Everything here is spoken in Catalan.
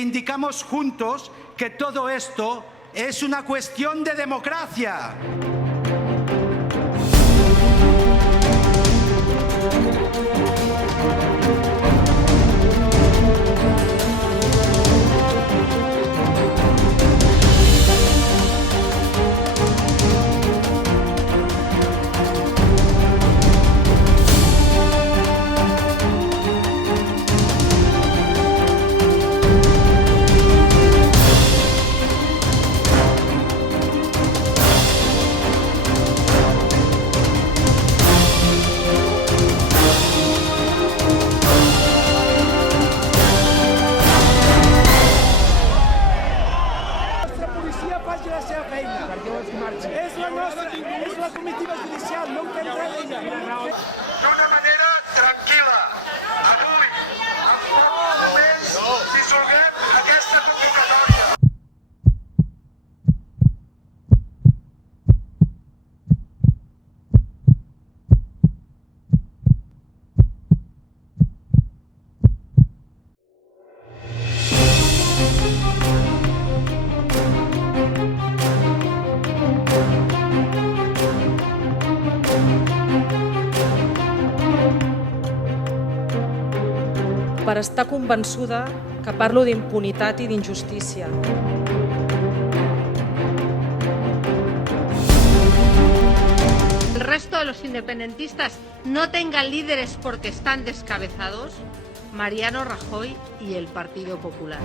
reivindicamos juntos que todo esto es una cuestión de democracia. És la comitiva judicial, no en prendrà d'ella. D'una manera tranquil·la, avui, amb pocs moments, dissolguem aquesta convocatòria. Per estar convençuda que parlo d'impunitat i d'injustícia. El resto de los independentistas no tengan líderes porque están descabezados, Mariano Rajoy y el Partido Popular.